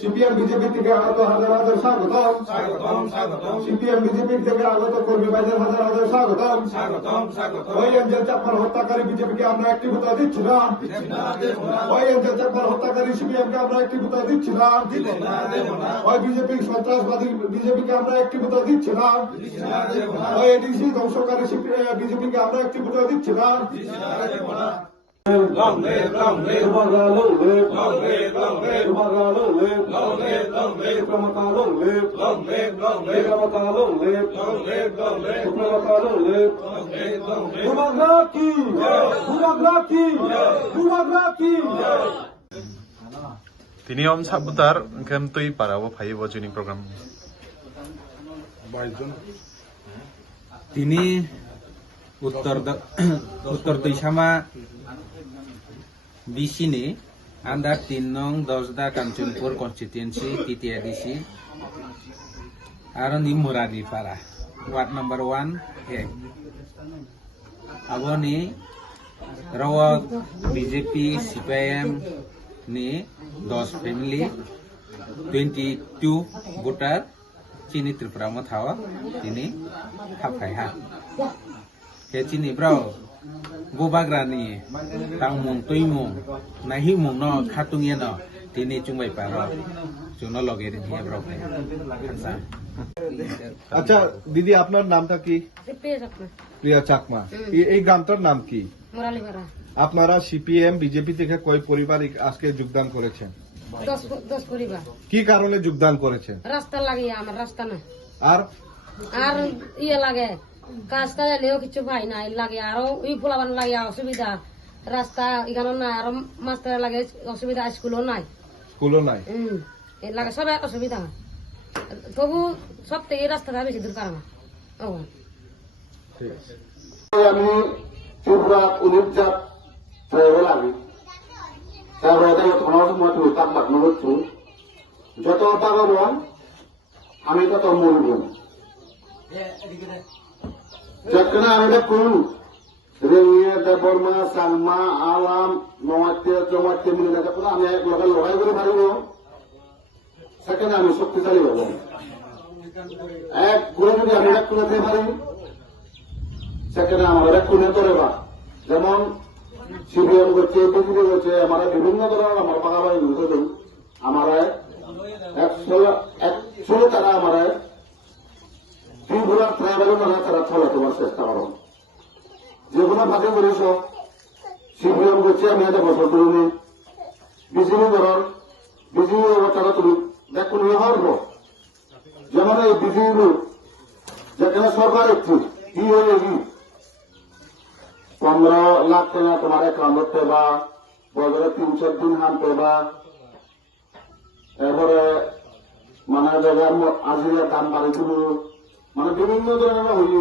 CPM BJP থেকে আগত হাজার হাজার স্বাগতম। সিপিএম বিজেপি থেকে আগত কর্মী ভাইদের হাজার হাজার স্বাগতম। ওই এনজেল চাপার হত্যাকারী বিজেপিকে আমরা একটি ভোটা দিচ্ছি না। ওই এনজেল চাপার হত্যাকারী সিপিএমকে আমরা একটি ভোটা দিচ্ছি না। ওই বিজেপি সন্ত্রাসবাদী বিজেপিকে আমরা একটি ভোটা দিচ্ছি না। ওই এডিসি ধ্বংসকারী বিজেপিকে আমরা একটি ভোটা দিচ্ছি না। Long live, long live, long live, long live, long live, long live, long live, long live, long live, long live, long live, long live, long live, long live, long live. Tini om sabutar kem tui parawo phai bo juni program. Tini uttar Dishama Bishini under Tinong Dosda Kanchanpur constituency TTIDC Aroni Muradi Para Ward number 1 A Aboni Rawat BJP CPIM ni 10 family 22 voter Chini Tripura Mathawa Tini Hapai Ha Chini bro Gobagrani Tangmung Tuimung Nahimung no Katungia no Tini Chumbai Paro Chuno Logger in here bro আচ্ছা দিদি আপনার নামটা কি? প্রিয়া চাকমা। এই গ্রামটার নাম কি? আপনারা সিপিএম বিজেপি থেকে কয় পরিবার আজকে যোগদান করেছেন? 10 পরিবার। কি কারণে যোগদান করেছেন? রাস্তা লাগিয়ে আমার রাস্তা না আর ইয়ে লাগে কাজ কাজলেও কিছু পাই না লাগে আরো ওই পোলাবান লাগে অসুবিধা রাস্তা এখানে নাই আরো মাস্টার লাগে অসুবিধা স্কুলও নাই এর লাগে সব অসুবিধা তবু সব থেকে রাস্তাটা বেশি দূর কারণ আমি ত্রিপুরা উনিজাত লাগে যত পারব আমি তত মরব যতক্ষণ আমি দেখুন রেঙিয়া দেবর্মা সালমা আলাম নমাতে জমাতে মিলে না তখন আমি এক লগে লড়াই করে পারিব সেখানে আমি শক্তিশালী হব এক করে যদি আমি এক করে দিতে পারি সেখানে আমার এক করে করে বা যেমন সিপিএম করছে বিজেপি করছে আমার বিভিন্ন ধরনের আমার পাকাবাড়ি ঘুরতে আমার 100 টাকা আমার ত্রিপুরার ট্রাইবেল মানে তারা চলে তোমার চেষ্টা করো যেগুলো ভাগে করেছ সিপিএম করছে আমি একটা বছর করিনি বিজেপি ধরন বিজেপি তারা তুমি দেখো নিয়ে হব যেমন এই বিজেপি যেখানে সরকার একটু কি হয়ে কি 15 লাখ টাকা তোমার অ্যাকাউন্ট পেবা বছরে 3-4 দিন হান পেবা এরপরে মানে জায়গার আজিরা দাম বাড়ি দিল মানে বিভিন্ন ধরনের হই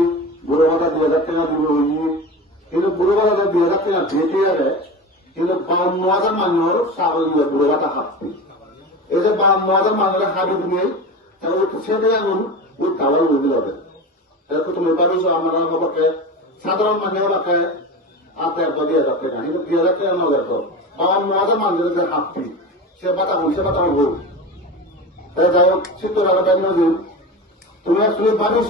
বুড়ো ভাতা 2000 টাকা দিব হই কিন্তু বুড়ো ভাতা 2000 টাকা ঢেকে যাবে কিন্তু 52,000 মানুষের চাকরি দিবে বুড়ো ভাতা হাঁটতে এই যে 52,000 মানুষের হাঁটি দিবে তাহলে সেটাই এখন ওই দালাল হয়ে যাবে এরকম তুমি পারিস আমরা খবরকে সাধারণ মানুষের রাখে আপনার 2,000 টাকা কিন্তু 2,000 টাকা না দেখো 52,000 মানুষের হাঁটতি সে বাতা হল তাই যাই হোক চিত্র রাখা দিন তুমি আসলে পারিস